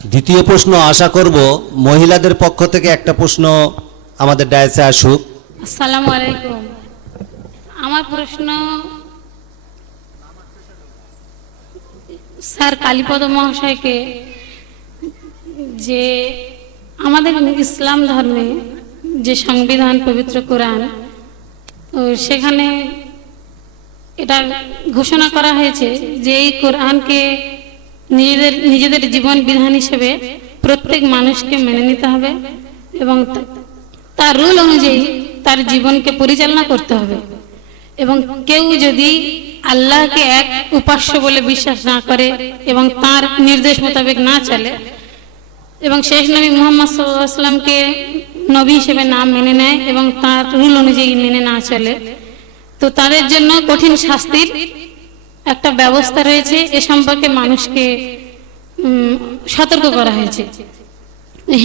দ্বিতীয় প্রশ্ন আশা করব মহিলাদের পক্ষ থেকে একটা প্রশ্ন আমাদের ডায়াসে আসুক। আসসালামু আলাইকুম। আমার প্রশ্ন স্যার কালীপদ মহাশয়কে, যে আমাদের ইসলাম ধর্মে যে সংবিধান পবিত্র কোরআন, তো সেখানে এটা ঘোষণা করা হয়েছে যে এই কোরআনকে নিজেদের জীবন বিধান হিসেবে প্রত্যেক মানুষকে মেনে নিতে হবে এবং তার রুল অনুযায়ী তার জীবনকে পরিচালনা করতে হবে। এবং কেউ যদি আল্লাহকে এক উপাস্য বলে বিশ্বাস না করে এবং তার নির্দেশ মোতাবেক না চলে এবং শেষ নবী মুহাম্মদ সাল্লাল্লাহু আলাইহি ওয়াসাল্লামকে নবী হিসেবে না মেনে নেয় এবং তার রুল অনুযায়ী মেনে না চলে, তো তাদের জন্য কঠিন শাস্তির একটা ব্যবস্থা রয়েছে। এ সম্পর্কে মানুষকে সতর্ক করা হয়েছে।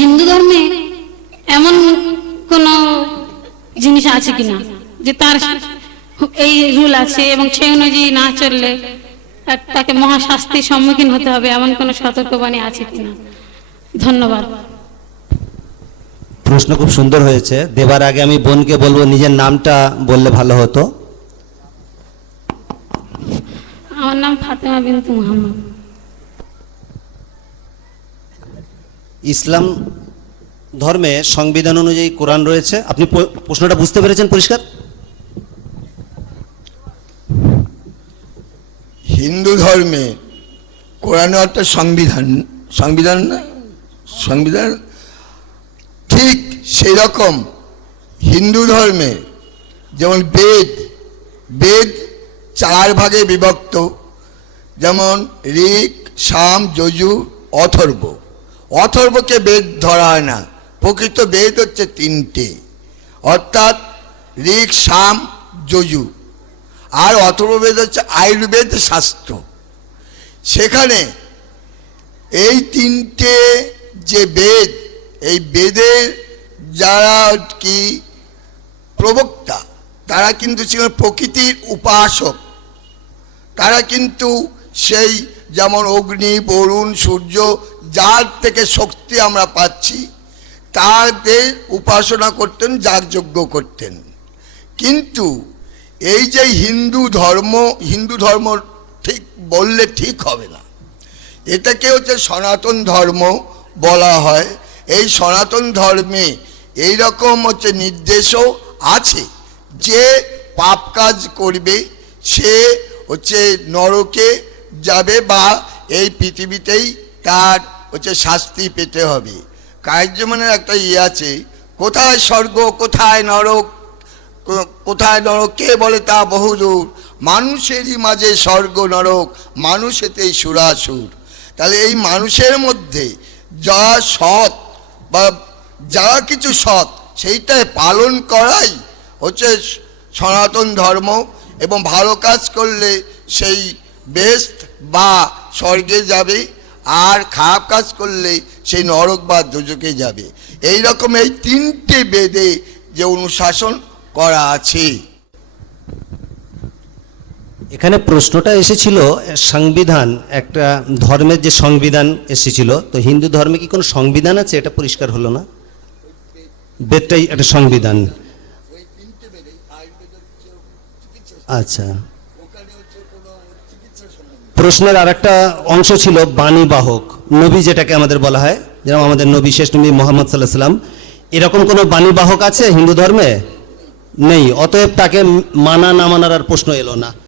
হিন্দু ধর্মে এমন কোন জিনিস আছে কিনা যে তার এই রুল আছে এবং সেই অনুযায়ী না চললে তাকে মহাশাস্তির সম্মুখীন হতে হবে, এমন কোন সতর্কবাণী আছে কিনা? ধন্যবাদ। প্রশ্ন খুব সুন্দর হয়েছে। দেবার আগে আমি বোনকে বলবো নিজের নামটা বললে ভালো হতো। আমার নাম ফাতেমা বিনতে মুহাম্মদ। ইসলাম ধর্মে সংবিধান অনুযায়ী কোরআন রয়েছে। আপনি প্রশ্নটা বুঝতে পেরেছেন পরিষ্কার? হিন্দু ধর্মে কোরআনে একটা সংবিধান, সংবিধান না, সংবিধান ঠিক সেই রকম হিন্দু ধর্মে যেমন বেদ, বেদ 4 ভাগে বিভক্ত, যেমন ঋক, সাম, যজু, অথর্ব। অথর্বকে বেদ ধরা হয় না, প্রকৃত বেদ হচ্ছে 3টে, অর্থাৎ ঋক, সাম, যজু। আর অথর্ববেদ হচ্ছে আয়ুর্বেদ শাস্ত্র। সেখানে এই 3টে যে বেদ, এই বেদের যারা কি প্রবক্তা, তারা কিন্তু ছিলেন প্রকৃতির উপাসক। তারা কিন্তু সেই যেমন অগ্নি, বরুণ, সূর্য, যার থেকে শক্তি আমরা পাচ্ছি, তাদের উপাসনা করতেন, যাগযজ্ঞ করতেন। কিন্তু এই যে হিন্দু ধর্ম ঠিক বললে ঠিক হবে না, এটাকে হচ্ছে সনাতন ধর্ম বলা হয়। এই সনাতন ধর্মে এই রকম হচ্ছে নির্দেশও আছে যে পাপ কাজ করবে সে হচ্ছে নরকে যাবে বা এই পৃথিবীতেই তার হচ্ছে শাস্তি পেতে হবে। কার্যমানের একটা আছে, কোথায় স্বর্গ কোথায় নরক, কোথায় নরক কে বলে তা বহুদূর, মানুষেরই মাঝে স্বর্গ নরক, মানুষেতেই সুরাসুর। তাহলে এই মানুষের মধ্যে যা সৎ বা যা কিছু সৎ সেইটাই পালন করাই হচ্ছে সনাতন ধর্ম। এবং ভালো কাজ করলে সেই বেস্ট বা স্বর্গে যাবে, আর খারাপ কাজ করলে সেই নরক বা দোজখে যাবে। এই রকম এই 3টে বেদে যে অনুশাসন করা আছে। এখানে প্রশ্নটা এসেছিল সংবিধান, একটা ধর্মের যে সংবিধান এসেছিল, তো হিন্দু ধর্মে কি কোনো সংবিধান আছে? এটা পরিষ্কার হলো না। বেদটাই একটা সংবিধান। আচ্ছা, প্রশ্নের আর একটা অংশ ছিল বাণী বাহক, নবী যেটাকে আমাদের বলা হয়, যেমন আমাদের নবী শেষ নবী মুহাম্মদ সাল্লাল্লাহু আলাইহি ওয়াসাল্লাম, এরকম কোনো বাণী বাহক আছে হিন্দু ধর্মে? নেই। অতএব তাকে মানা না মানার আর প্রশ্ন এলো না।